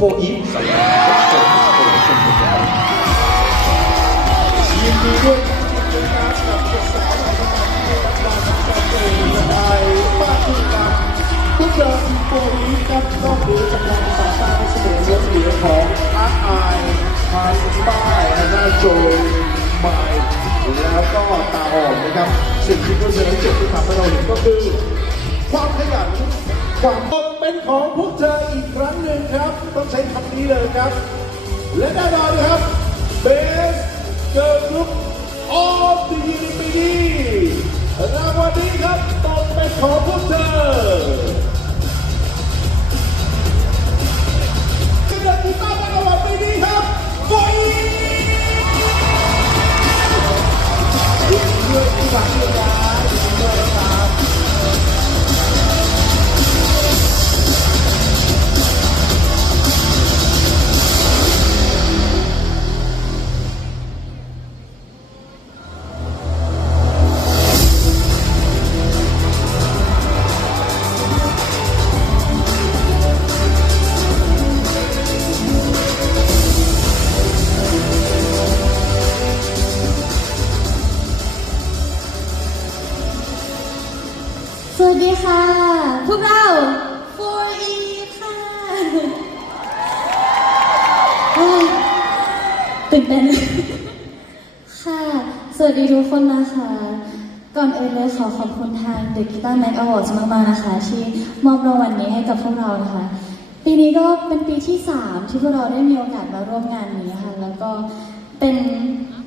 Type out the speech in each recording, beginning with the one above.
โฟอีฟสัญญาและโจทย์สโตร์ชมกันยินดีด้วยนะครับกับศึกษาของสถานที่รับรองการเองไทยมากขึ้นครับทุกเดิมโปรนี้ครับนอกเหนือจากการต่อต้านเสนอล้นเหลือของอาร์ไอพายป้ายฮานาโจไมล์แล้วก็ตาอ่อนนะครับ สิ่งที่เขาเสนอเจ็ดที่ทำให้เราเห็นก็คือ ความขยันความอดเป็นของพวกเธออีกครั้งหนึ่งครับ ต้องใช้คำนี้เลยครับ และแน่นอนนะครับ Best Girl Group of the Year ปีนี้รางวัลนี้ครับตกเป็นของพวกเธอ ดีค่ะ พวกเรา 4E ค่ะโอ้ยตื่นเต้นค่ะ สวัสดีทุกคนนะคะ ก่อนอื่นเลยขอขอบคุณทาง The Guitar Night Awards มากๆนะคะ ที่มอบรางวัลนี้ให้กับพวกเรานะคะ ปีนี้ก็เป็นปีที่ 3 ที่พวกเราได้มีโอกาสมาร่วมงานนี้ค่ะ แล้วก็เป็น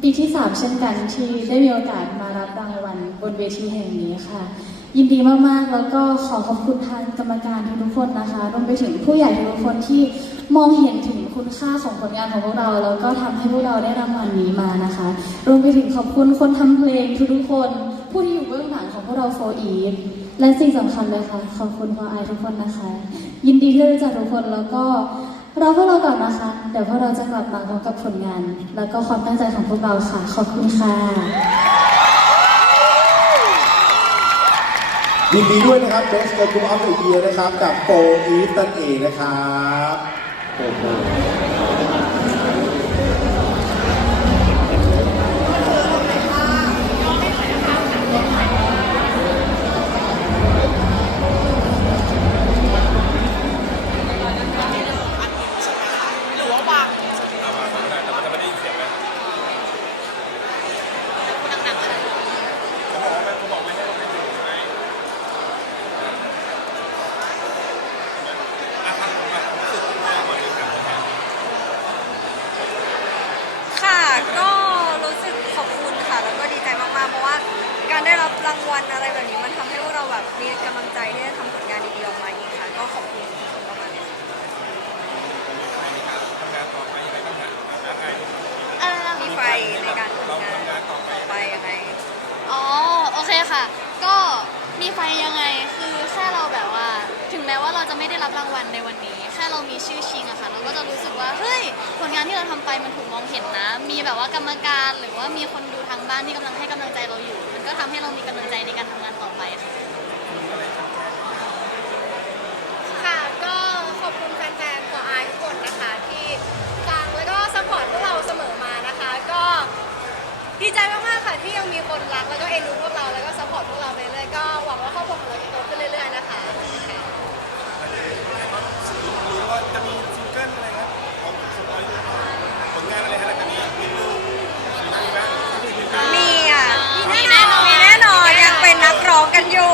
ปีที่ 3 เช่นกันที่ได้มีโอกาสมารับรางวัลบนเวทีแห่งนี้ค่ะ ยินดีมากๆ แล้วก็ขอขอบคุณทางกรรมการทุกๆคนนะคะรวมไปถึงผู้ใหญ่ทุกคนที่มองเห็นถึงคุณค่าของผลงานของพวกเรา แล้วก็ทำให้พวกเราได้รางวัลนี้มานะคะ รวมไปถึงขอบคุณคนทำเพลงทุกๆคน ผู้ที่อยู่เบื้องหลังของพวกเราโฟอีฟและสิ่งสำคัญเลยค่ะขอบคุณพอไอทุกคนนะคะ ยินดีที่ได้รู้จักทุกคนแล้วก็รอพวกเราก่อนนะคะ เดี๋ยวพวกเราจะกลับมาพร้อมกับผลงาน แล้วก็ความตั้งใจของพวกเราค่ะ ขอบคุณค่ะ ยินดีด้วยนะครับ Best Girl Group of the Year นะครับ กับโฟอีฟตันเองนะครับ ก็รู้สึกขอบคุณค่ะ แล้วก็ดีใจมากๆ เพราะว่าการได้รับรางวัลอะไรแบบนี้มันทำให้พวกเราแบบมีกำลังใจที่จะทำผลงานดีๆออกมาอีกค่ะ ก็ขอบคุณทุกคนมากๆเลยค่ะมีไฟในการทำงานต่อไปยังไงอ๋อ โอเคค่ะ ก็มีไฟยังไง คือแค่เราแบบว่า ถึงแม้ว่าเราจะไม่ได้รับรางวัลในวันนี้ แค่เรามีชื่อชิงอะค่ะ เราก็จะรู้สึกว่า เฮ้ย ผลงานที่เราทำไปมันถูกมอง รมการ หรือว่ามีคนดูทางบ้านที่กำลังให้กำลังใจเราอยู่ มันก็ทำให้เรามีกำลังใจในการทำงานต่อไปค่ะ ร้องกันอยู่